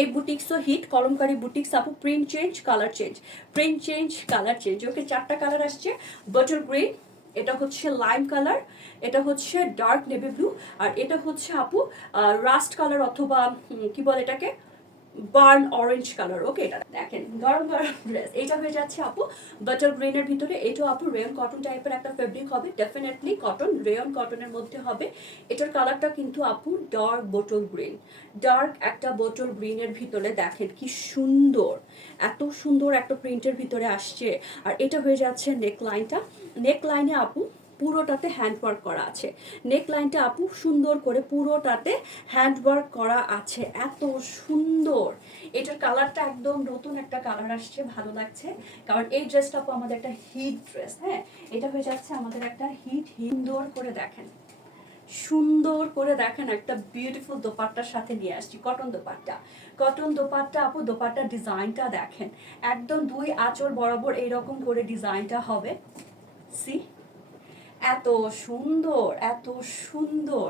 এই বুটিক্সও hit, Kalamkari boutiques আপু। Print change, colour change, print change, colour change. Okay, 4টা কালার আসছে। বটল গ্রিন, এটা হচ্ছে লাইম কালার, এটা হচ্ছে ডার্ক নেভি ব্লু, আর এটা হচ্ছে আপু রাস্ট কালার অথবা কি বলে এটাকে, বার্ন অরেঞ্জ কালার। ওকে, এটা দেখেন গরম গরম ড্রেস। এটা হয়ে যাচ্ছে আপু বাটার গ্রিনের ভিতরে। এটাও আপু রেয়ন কটন টাইপের একটা ফেব্রিক হবে, ডেফিনেটলি কটন, রেয়ন কটনের মধ্যে হবে। এটার কালারটা কিন্তু আপু ডার্ক বোটল গ্রিন, ডার্ক একটা বোটল গ্রিনের ভিতরে। দেখেন কি সুন্দর, এত সুন্দর একটা প্রিন্টের ভিতরে আসছে। আর এটা হয়ে যাচ্ছে নেক লাইনটা। নেক লাইনে আপু পুরোটাতে হ্যান্ডওয়ার্ক করা আছে। নেক লাইনটা আপু সুন্দর করে পুরোটাতে হ্যান্ডওয়ার্ক করা আছে, এত সুন্দর। এটার কালারটা একদম নতুন একটা কালার আসছে, ভালো লাগছে। কারণ এই ড্রেসটা আপু আমাদের একটা হিট ড্রেস। হ্যাঁ, এটা হয়ে যাচ্ছে আমাদের একটা হিট। সুন্দর করে দেখেন, সুন্দর করে দেখেন, একটা বিউটিফুল দোপাট্টার সাথে নিয়ে আসছি, কটন দোপাট্টা। কটন দোপাট্টা আপু, দোপাট্টার ডিজাইনটা দেখেন, একদম 2 আঁচল বরাবর এইরকম করে ডিজাইনটা হবে। সি, এত সুন্দর, এত সুন্দর।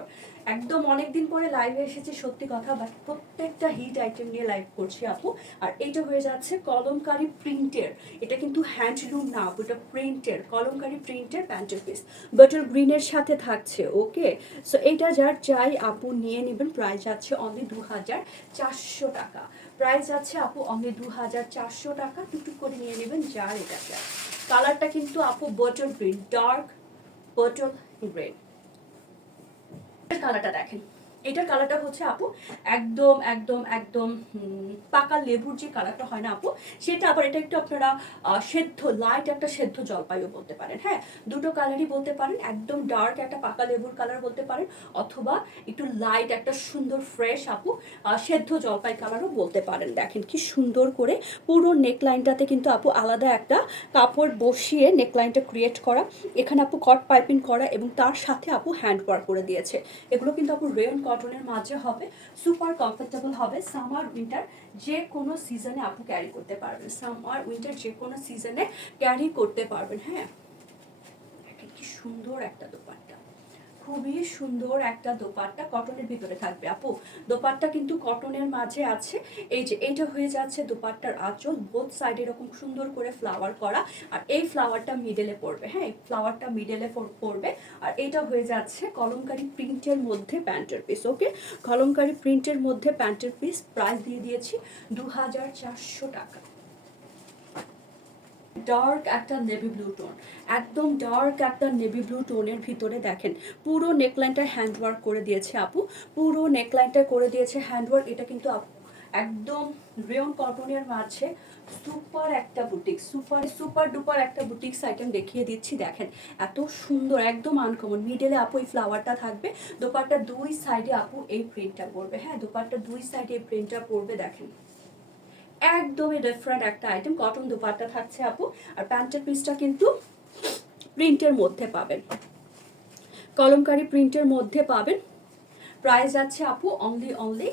একদম অনেকদিন পরে লাইভে এসেছে সত্যি কথা, বাট প্রত্যেকটা হিট আইটেম নিয়ে লাইভ করছি আপু। আর এটা হয়ে যাচ্ছে কলমকারি প্রিন্টের, এটা কিন্তু হ্যান্ডলুম না আপু, এটা প্রিন্টের, কলমকারি প্রিন্টের প্যান্টের পিস বাটল গ্রিনের সাথে থাকছে। ওকে, সো এটা যার চাই আপু নিয়ে নেবেন। প্রাইস আছে অনলি 2400 টাকা। প্রাইস আছে আপু অনলি 2400 টাকা। টুকটুক করে নিয়ে নেবেন যার এটা চাই। কালারটা কিন্তু আপু bottle green, dark bottle green. কালারটা দেখেন, এটার কালারটা হচ্ছে আপু একদম একদম একদম পাকা লেবুর যে কালারটা হয় না আপু, সেটা। আবার এটা একটু আপনারা সেদ্ধ, লাইট একটা সেদ্ধ জলপাইও বলতে পারেন। হ্যাঁ, দুটো কালারই বলতে পারেন। একদম ডার্ক একটা পাকা লেবুর কালার বলতে পারেন, অথবা একটু লাইট একটা সুন্দর ফ্রেশ আপু সেদ্ধ জলপাই কালারও বলতে পারেন। দেখেন কি সুন্দর করে পুরো নেকলাইনটাতে কিন্তু আপু আলাদা একটা কাপড় বসিয়ে নেকলাইনটা ক্রিয়েট করা। এখানে আপু কট পাইপিং করা এবং তার সাথে আপু হ্যান্ড ওয়ার্ক করে দিয়েছে। এগুলো কিন্তু আপু রেয়ন কটনের মাঝে হবে, সুপার কমফোর্টেবল হবে। সামার উইন্টার যে কোনো সিজনে আপু ক্যারি করতে পারবেন, সামার উইন্টার যে কোনো সিজনে ক্যারি করতে পারবেন। হ্যাঁ, দেখেন কি সুন্দর একটা দোপাট্টা, খুবই সুন্দর একটা দোপাট্টা, কটনের ভিতরে থাকবে আপু। দোপাট্টা কিন্তু কটনের মাঝে আছে। এই যে এইটা হয়ে যাচ্ছে দোপাট্টার আঁচল, বোথ সাইড এরকম সুন্দর করে ফ্লাওয়ার করা, আর এই ফ্লাওয়ারটা মিডলে পড়বে। হ্যাঁ, এই ফ্লাওয়ারটা মিডলে পড়বে। আর এটা হয়ে যাচ্ছে কলমকারি প্রিন্টের মধ্যে প্যান্টের পিস। ওকে, কলমকারি প্রিন্টের মধ্যে প্যান্টের পিস। প্রাইস দিয়ে দিয়েছি 2400 টাকা। ডার্ক একটা নেভি ব্লু টোন, একদম ডার্ক একটা নেভি ব্লু টোনের ভিতরে। দেখেন পুরো নেকলাইনটা হ্যান্ডওয়ার্ক করে দিয়েছে আপু, পুরো নেকলাইনটা করে দিয়েছে হ্যান্ডওয়ার্ক। এটা কিন্তু একদম রেয়ন কটনের মাঝে সুপার একটা বুটিক, সুপার সুপার ডুপার একটা বুটিক্স আইটেম দেখিয়ে দিচ্ছি। দেখেন এত সুন্দর, একদম আনকমন। মিডলে আপু এই ফ্লাওয়ারটা থাকবে, দোপাট্টার 2 সাইডে আপু এই প্রিন্টটা পড়বে। হ্যাঁ, দোপাট্টার 2 সাইডে এই প্রিন্টটা পড়বে। দেখেন একদমই ডিফারেন্ট একটা আইটেম। কটন দোপাট্টা থাকছে আপু, আর প্যান্টের পিসটা কিন্তু প্রিন্টের মধ্যে পাবেন, কলমকারি প্রিন্টের মধ্যে পাবেন। প্রাইস আছে আপু অনলি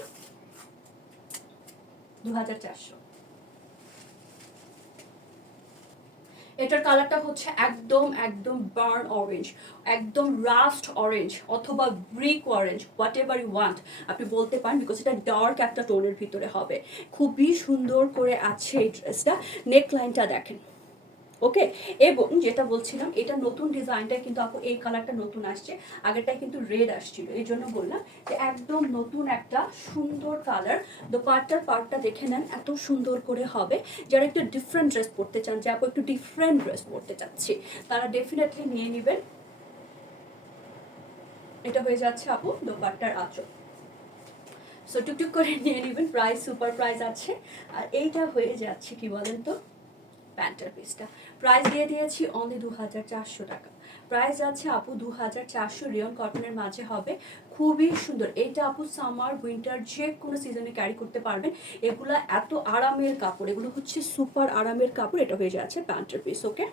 2400। এটার কালারটা হচ্ছে একদম একদম বার্ন অরেঞ্জ, একদম রাস্ট অরেঞ্জ অথবা brick orange, whatever you want আপনি বলতে পারেন, বিকজ এটা ডার্ক একটা টোনের ভিতরে হবে। খুবই সুন্দর করে আছে এই ড্রেসটা। নেক লাইনটা দেখেন। ওকে, এবং যেটা বলছিলাম, এটা নতুন ডিজাইনটা কিন্তু আপু, এই কালারটা নতুন আসছে, আগেরটাই কিন্তু রেড আসছিল, এই জন্য বললাম যে একদম নতুন একটা সুন্দর কালার। দোপাট্টার পার্টটা দেখে নেন, এত সুন্দর করে হবে। যারা একটু ডিফারেন্ট ড্রেস পরতে চান, যে আপু একটু ডিফারেন্ট ড্রেস পরতে চাচ্ছি, তারা ডেফিনেটলি নিয়ে নেবেন। এটা হয়ে যাচ্ছে আপু দোপাট্টার আঁচল। সো টুকটুক করে নিয়ে নেবেন, প্রাইস সুপার প্রাইস আছে। আর এইটা হয়ে যাচ্ছে কি বলেন তো, প্যান্টের পিসটা। প্রাইস দিয়ে দিয়েছি অনলি 2400 টাকা। প্রাইস আছে আপু 2400, রেয়ন কটনের মাঝে হবে, খুবই সুন্দর। এইটা আপু সামার উইন্টার যে কোনো সিজনে ক্যারি করতে পারবেন। এগুলা এত আরামের কাপড়, এগুলো হচ্ছে সুপার আরামের কাপড়। এটা হয়ে যাচ্ছে প্যান্টের পিস। ওকে,